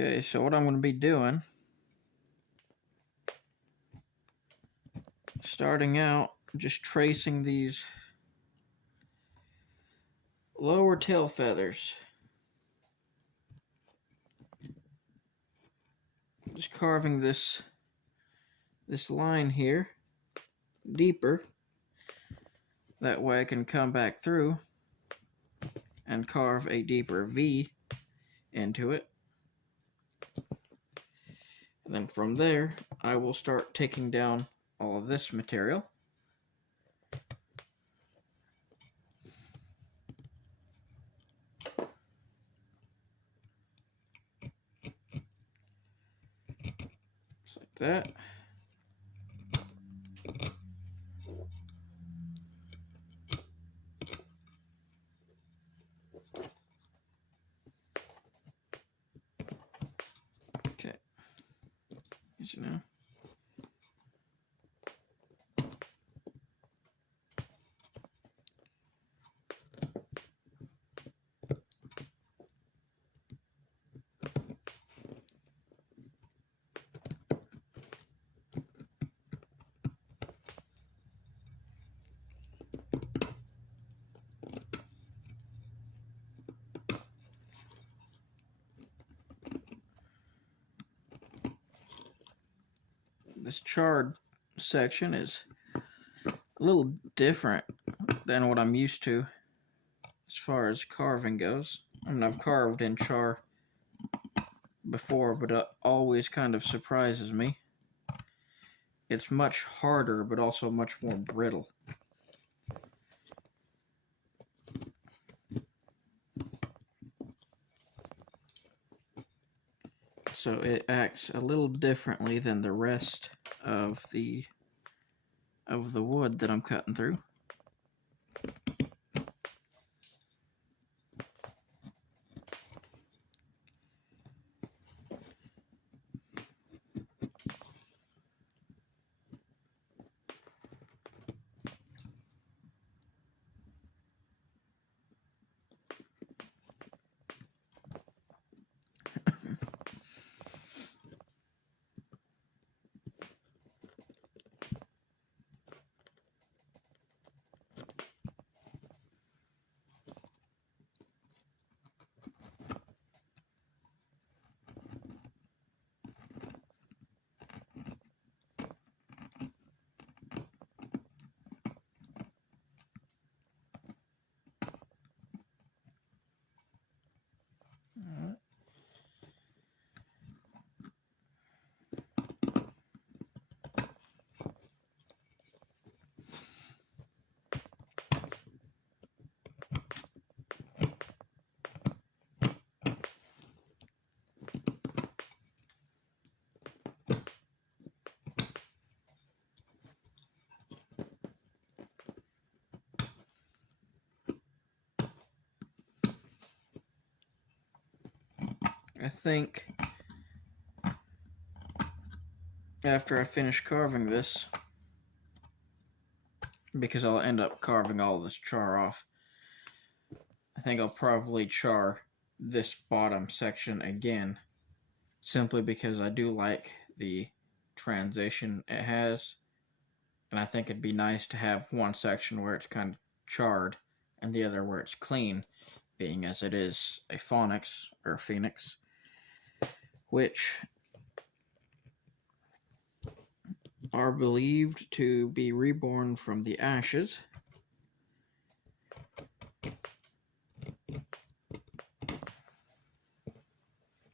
Okay, so what I'm going to be doing, starting out, just tracing these lower tail feathers. Just carving this line here deeper. That way I can come back through and carve a deeper V into it. And then from there, I will start taking down all of this material. Just like that. Okay. Easy now. This charred section is a little different than what I'm used to as far as carving goes. I mean, I've carved in char before, but it always kind of surprises me. It's much harder, but also much more brittle. So it acts a little differently than the rest of the wood that I'm cutting through. I think after I finish carving this, because I'll end up carving all this char off, I think I'll probably char this bottom section again, simply because I do like the transition it has, and I think it'd be nice to have one section where it's kind of charred and the other where it's clean, being as it is a phoenix, which are believed to be reborn from the ashes.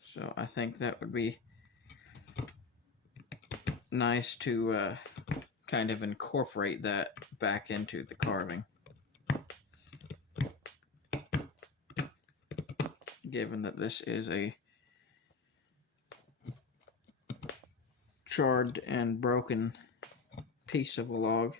So I think that would be nice to kind of incorporate that back into the carving, given that this is a charred and broken piece of a log.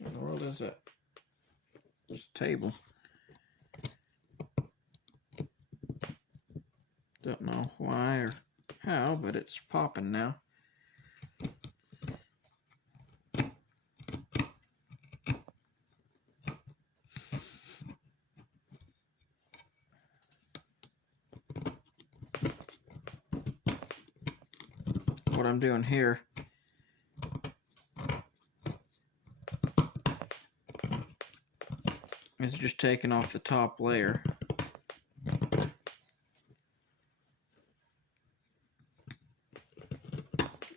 In the world is that? It's a table. Don't know why or how, but it's popping now. What I'm doing here is just taking off the top layer.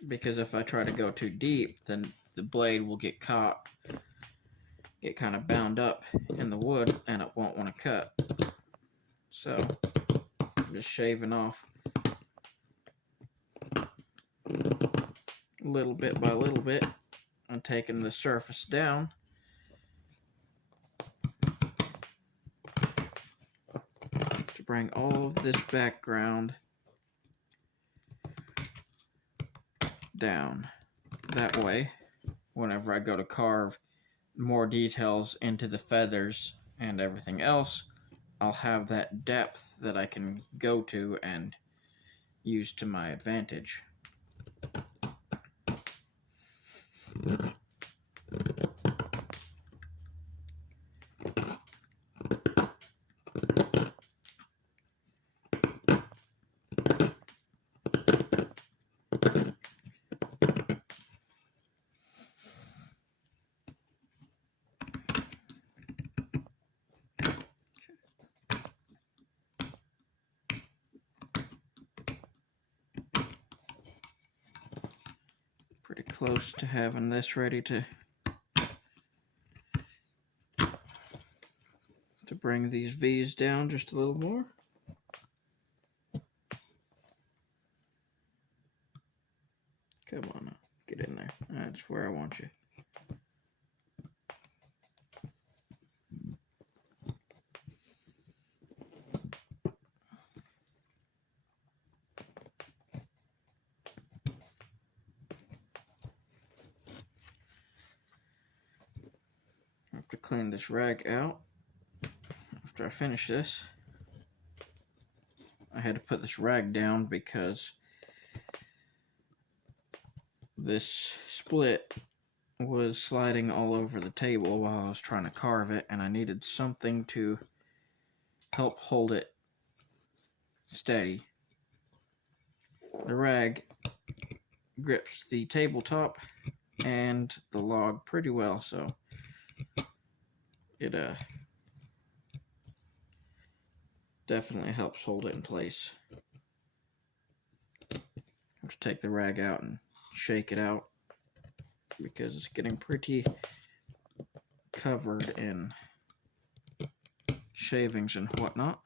Because if I try to go too deep, then the blade will get caught, get kind of bound up in the wood, and it won't want to cut. So I'm just shaving off little bit by little bit and taking the surface down to bring all of this background down. That way, whenever I go to carve more details into the feathers and everything else, I'll have that depth that I can go to and use to my advantage. Pretty close to having this ready to bring these V's down just a little more. Come on now, get in there. That's where I want you. I have to clean this rag out. After I finish this, I had to put this rag down because this split was sliding all over the table while I was trying to carve it, and I needed something to help hold it steady. The rag grips the tabletop and the log pretty well, so it definitely helps hold it in place. I have to take the rag out and shake it out because it's getting pretty covered in shavings and whatnot.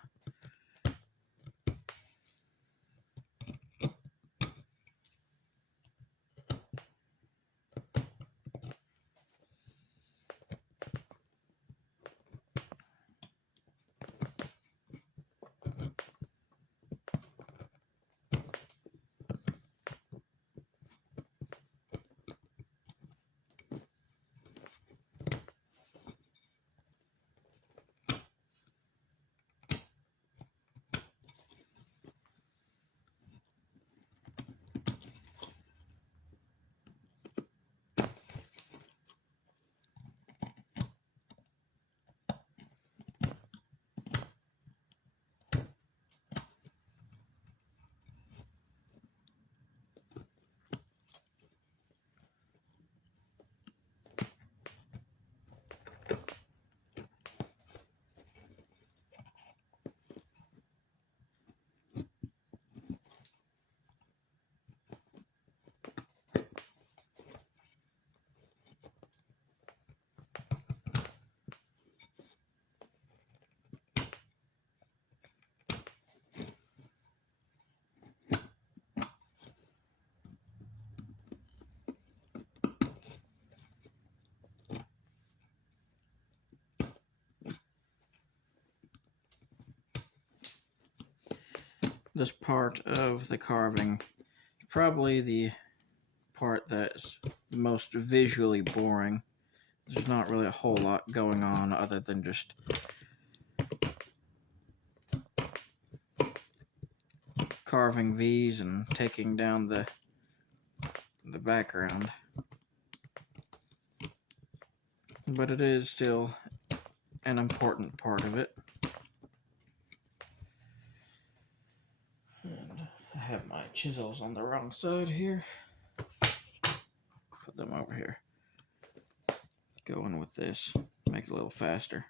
This part of the carving is probably the part that's the most visually boring, there's not really a whole lot going on other than just carving V's and taking down the background. But it is still an important part of it. And I have my chisels on the wrong side here. Put them over here. Go in with this, make it a little faster.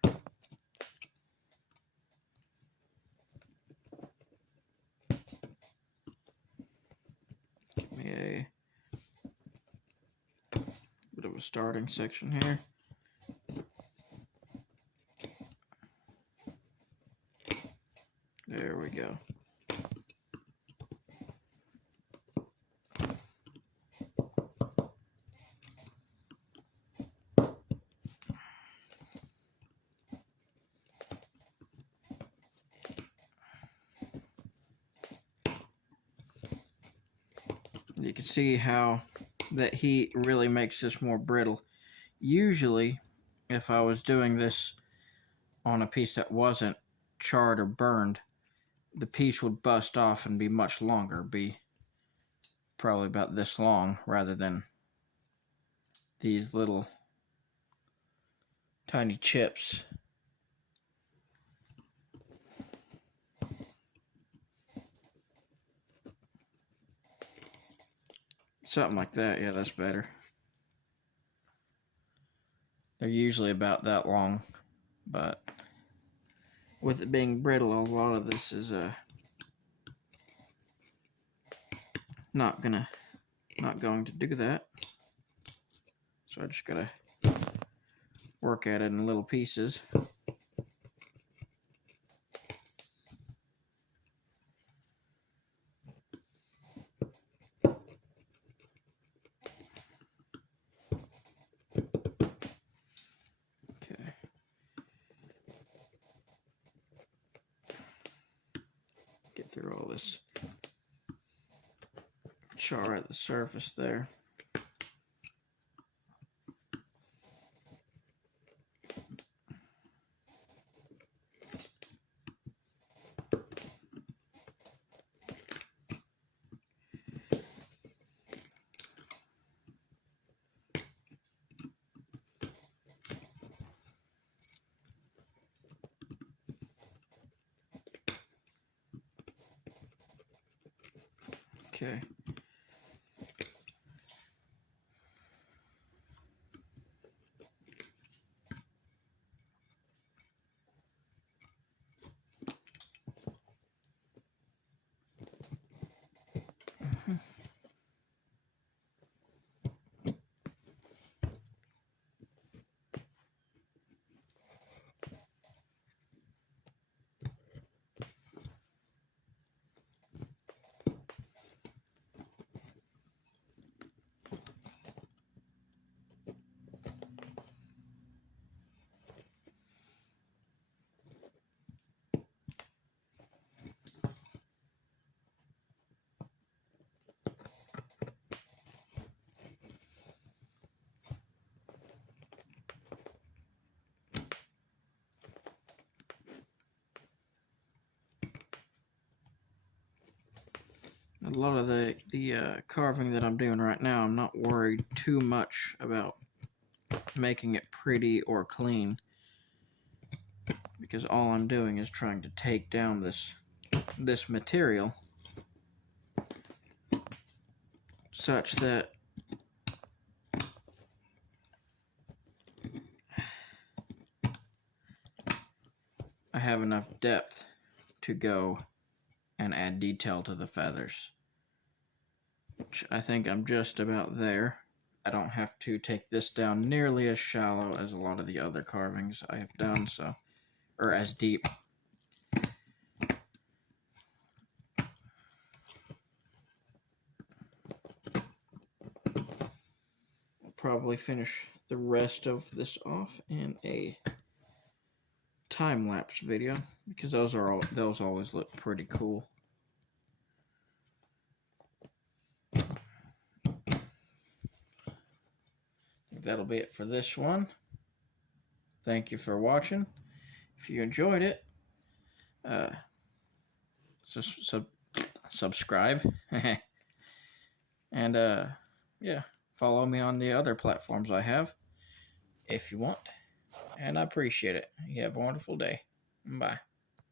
Give me a bit of a starting section here. There we go. You can see how that heat really makes this more brittle. Usually, if I was doing this on a piece that wasn't charred or burned, the piece would bust off and be much longer, be probably about this long, rather than these little tiny chips. Something like that, yeah, that's better. They're usually about that long, but with it being brittle, a lot of this is not going to do that. So I just gotta work at it in little pieces. Get through all this char at the surface there. Okay. A lot of the carving that I'm doing right now, I'm not worried too much about making it pretty or clean, because all I'm doing is trying to take down this material such that I have enough depth to go and add detail to the feathers, which I think I'm just about there. I don't have to take this down nearly as shallow as a lot of the other carvings I have done, so, or as deep. I'll probably finish the rest of this off in a time-lapse video, because those always look pretty cool. That'll be it for this one. thank you for watching. If you enjoyed it, subscribe. And yeah, follow me on the other platforms I have if you want. And I appreciate it. You have a wonderful day. Bye.